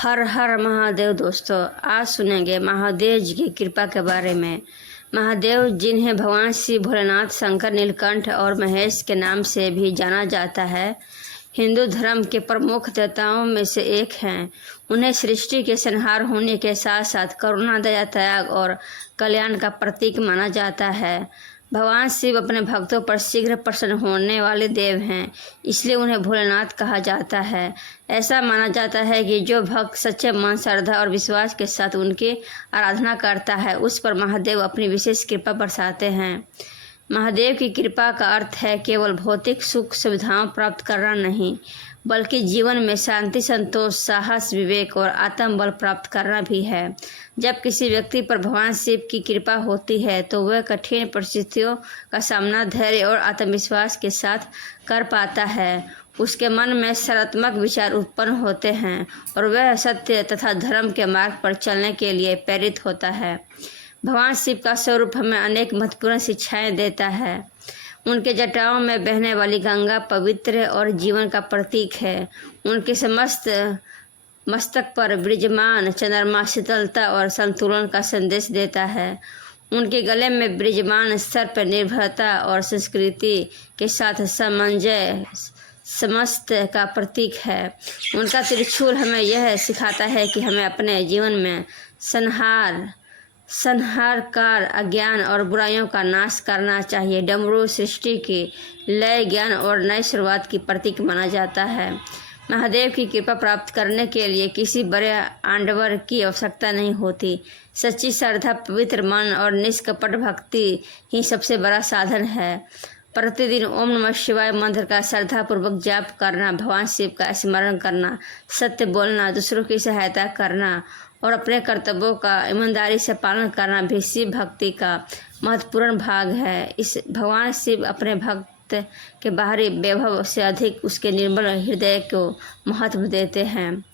हर हर महादेव। दोस्तों, आज सुनेंगे महादेव जी की कृपा के बारे में। महादेव, जिन्हें भगवान शिव, भोलेनाथ, शंकर, नीलकंठ और महेश के नाम से भी जाना जाता है, हिंदू धर्म के प्रमुख देवताओं में से एक हैं। उन्हें सृष्टि के संहार होने के साथ साथ करुणा, दया, त्याग और कल्याण का प्रतीक माना जाता है। भगवान शिव अपने भक्तों पर शीघ्र प्रसन्न होने वाले देव हैं, इसलिए उन्हें भोलेनाथ कहा जाता है। ऐसा माना जाता है कि जो भक्त सच्चे मन, श्रद्धा और विश्वास के साथ उनकी आराधना करता है, उस पर महादेव अपनी विशेष कृपा बरसाते हैं। महादेव की कृपा का अर्थ है केवल भौतिक सुख सुविधाओं प्राप्त करना नहीं, बल्कि जीवन में शांति, संतोष, साहस, विवेक और आत्मबल प्राप्त करना भी है। जब किसी व्यक्ति पर भगवान शिव की कृपा होती है तो वह कठिन परिस्थितियों का सामना धैर्य और आत्मविश्वास के साथ कर पाता है। उसके मन में सकारात्मक विचार उत्पन्न होते हैं और वह सत्य तथा धर्म के मार्ग पर चलने के लिए प्रेरित होता है। भगवान शिव का स्वरूप हमें अनेक महत्वपूर्ण शिक्षाएं देता है। उनके जटाओं में बहने वाली गंगा पवित्र और जीवन का प्रतीक है। उनके समस्त मस्तक पर विराजमान चंद्रमा शीतलता और संतुलन का संदेश देता है। उनके गले में विराजमान सर्प निर्भरता और संस्कृति के साथ सामंजस्य समस्त का प्रतीक है। उनका त्रिशूल हमें यह सिखाता है कि हमें अपने जीवन में संहारकार अज्ञान और बुराइयों का नाश करना चाहिए। डमरू सृष्टि की लय, ज्ञान और नई शुरुआत की प्रतीक माना जाता है। महादेव की कृपा प्राप्त करने के लिए किसी बड़े आडंबर की आवश्यकता नहीं होती। सच्ची श्रद्धा, पवित्र मन और निष्कपट भक्ति ही सबसे बड़ा साधन है। प्रतिदिन ओम नमः शिवाय मंत्र का श्रद्धापूर्वक जाप करना, भगवान शिव का स्मरण करना, सत्य बोलना, दूसरों की सहायता करना और अपने कर्तव्यों का ईमानदारी से पालन करना भी शिव भक्ति का महत्वपूर्ण भाग है। इस भगवान शिव अपने भक्त के बाहरी वैभव से अधिक उसके निर्मल हृदय को महत्व देते हैं।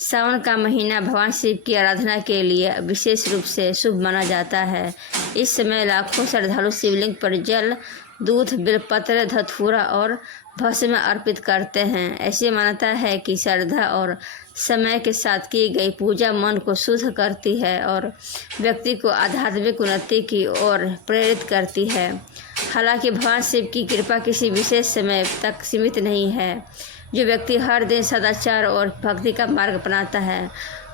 सावन का महीना भगवान शिव की आराधना के लिए विशेष रूप से शुभ माना जाता है। इस समय लाखों श्रद्धालु शिवलिंग पर जल, दूध, बेलपत्र, धतूरा और भस्म अर्पित करते हैं। ऐसी मान्यता है कि श्रद्धा और समय के साथ की गई पूजा मन को शुद्ध करती है और व्यक्ति को आध्यात्मिक उन्नति की ओर प्रेरित करती है। हालांकि भगवान शिव की कृपा किसी विशेष समय तक सीमित नहीं है। जो व्यक्ति हर दिन सदाचार और भक्ति का मार्ग अपनाता है,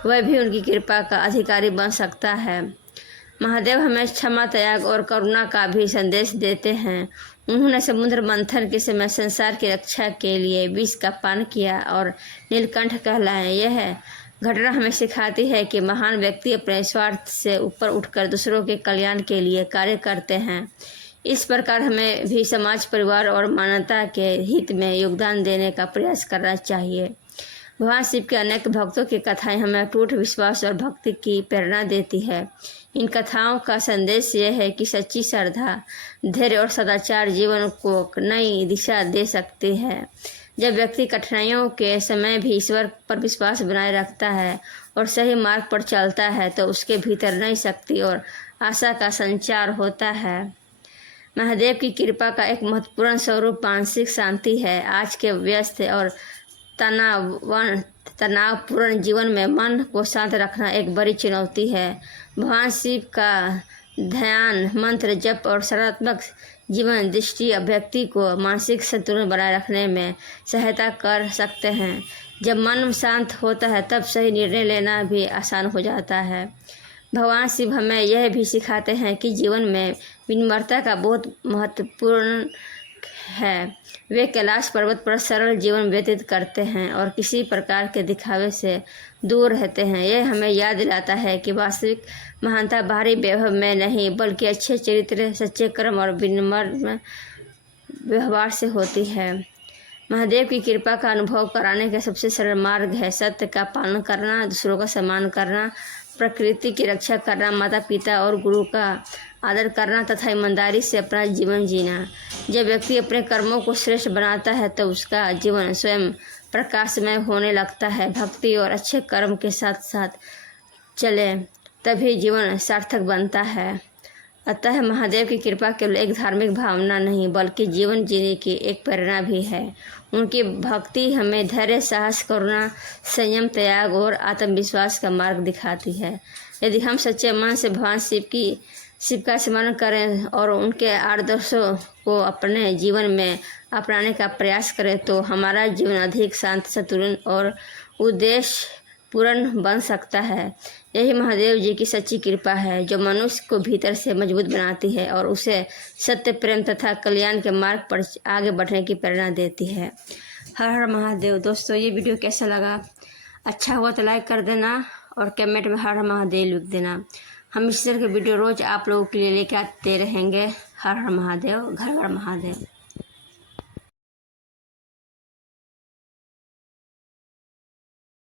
वह भी उनकी कृपा का अधिकारी बन सकता है। महादेव हमें क्षमा, त्याग और करुणा का भी संदेश देते हैं। उन्होंने समुद्र मंथन के समय संसार की रक्षा के लिए विष का पान किया और नीलकंठ कहलाए। यह घटना हमें सिखाती है कि महान व्यक्ति अपने स्वार्थ से ऊपर उठकर दूसरों के कल्याण के लिए कार्य करते हैं। इस प्रकार हमें भी समाज, परिवार और मानवता के हित में योगदान देने का प्रयास करना चाहिए। भगवान शिव के अनेक भक्तों की कथाएं हमें अटूट विश्वास और भक्ति की प्रेरणा देती है। इन कथाओं का संदेश यह है कि सच्ची श्रद्धा, धैर्य और सदाचार जीवन को नई दिशा दे सकती है। जब व्यक्ति कठिनाइयों के समय भी ईश्वर पर विश्वास बनाए रखता है और सही मार्ग पर चलता है, तो उसके भीतर नई शक्ति और आशा का संचार होता है। महादेव की कृपा का एक महत्वपूर्ण स्वरूप मानसिक शांति है। आज के व्यस्त और तनावपूर्ण जीवन में मन को शांत रखना एक बड़ी चुनौती है। भगवान शिव का ध्यान, मंत्र जप और सकारात्मक जीवन दृष्टि व्यक्ति को मानसिक संतुलन बनाए रखने में सहायता कर सकते हैं। जब मन शांत होता है तब सही निर्णय लेना भी आसान हो जाता है। भगवान शिव हमें यह भी सिखाते हैं कि जीवन में विनम्रता का बहुत महत्वपूर्ण है। वे कैलाश पर्वत पर सरल जीवन व्यतीत करते हैं और किसी प्रकार के दिखावे से दूर रहते हैं। यह हमें याद दिलाता है कि वास्तविक महानता बाहरी वैभव में नहीं, बल्कि अच्छे चरित्र, सच्चे कर्म और विनम्र व्यवहार से होती है। महादेव की कृपा का अनुभव कराने का सबसे सरल मार्ग है सत्य का पालन करना, दूसरों का सम्मान करना, प्रकृति की रक्षा करना, माता पिता और गुरु का आदर करना तथा ईमानदारी से अपना जीवन जीना। जब व्यक्ति अपने कर्मों को श्रेष्ठ बनाता है तो उसका जीवन स्वयं प्रकाशमय होने लगता है। भक्ति और अच्छे कर्म के साथ साथ चले तभी जीवन सार्थक बनता है। अतः महादेव की कृपा केवल एक धार्मिक भावना नहीं बल्कि जीवन जीने की एक प्रेरणा भी है। उनकी भक्ति हमें धैर्य, साहस, करुणा, संयम, त्याग और आत्मविश्वास का मार्ग दिखाती है। यदि हम सच्चे मन से भगवान शिव का स्मरण करें और उनके आदर्शों को अपने जीवन में अपनाने का प्रयास करें तो हमारा जीवन अधिक शांत, संतुलन और उद्देश्य पूर्ण बन सकता है। यही महादेव जी की सच्ची कृपा है जो मनुष्य को भीतर से मजबूत बनाती है और उसे सत्य, प्रेम तथा कल्याण के मार्ग पर आगे बढ़ने की प्रेरणा देती है। हर हर महादेव। दोस्तों, ये वीडियो कैसा लगा? अच्छा हुआ तो लाइक कर देना और कमेंट में हर हर महादेव लिख देना। हम इस तरह के वीडियो रोज़ आप लोगों के लिए लेके आते रहेंगे। हर हर महादेव, घर घर महादेव।